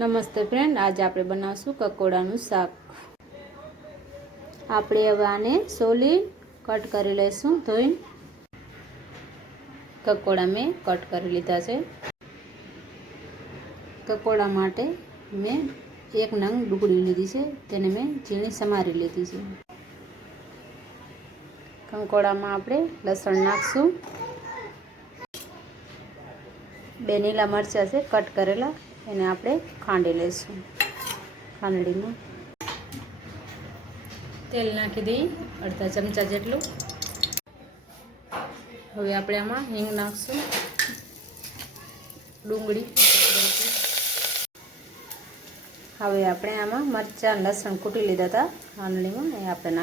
નમસ્તે ફ્રેન્ડ, આજે આપણે બનાવશું કકોડાનું શાક। આપણે હવે આને સોલી કટ કરી લઈશું। ધોઈને કકોડા મેં કટ કરી લીધા છે। કકોડા માટે મેં એક નંગ ડુંગળી લીધી છે, તેને મેં ઝીણી સમારી લીધી છે। કંકોડામાં આપણે લસણ નાખશું। બે લીલા મરચાં છે કટ કરેલા, એને આપણે ખાંડી લઈશું। ખાંડણીમાં તેલ નાખી દઈએ અડધા ચમચા જેટલું। હવે આપણે આમાં હિંગ નાખશું, ડુંગળી। હવે આપણે આમાં મરચાં લસણ કૂટી લીધા હતા ખાંડણીમાં, એ આપણે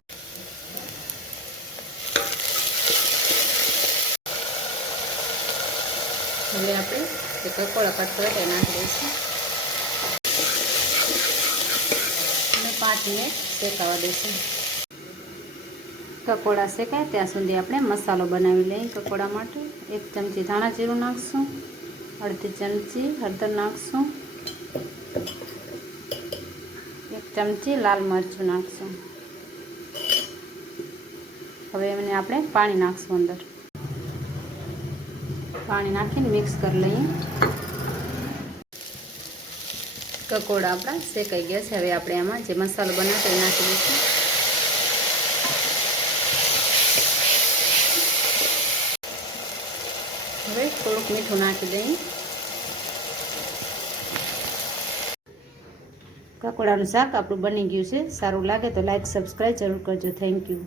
હવે આપણે જે કકોડા કટ કર્યા એ નાખી દઈશું અને 5 મિનિટ શેકાવા દઈશું। કકોડા શેકાય ત્યાં સુધી આપણે મસાલો બનાવી લઈએ। કકોડા માટે 1 ચમચી ધાણા જીરું નાખશું, અડધી ચમચી હળદર નાખશું, 1 ચમચી લાલ મરચું નાખશું। હવે એને આપણે પાણી નાખશું અંદર। પાણી નાખીને મિક્સ કરી લઈએ। કકોડા આપણા શેકાઈ ગયા છે। હવે આપણે આમાં જે મસાલો બનાવ્યો એ નાખી દઈશું। હવે થોડુંક મીઠું નાખી દઈએ। કકોડાનું શાક આપણું બની ગયું છે। સારું લાગે તો લાઈક સબસ્ક્રાઈબ જરૂર કરજો। Thank you.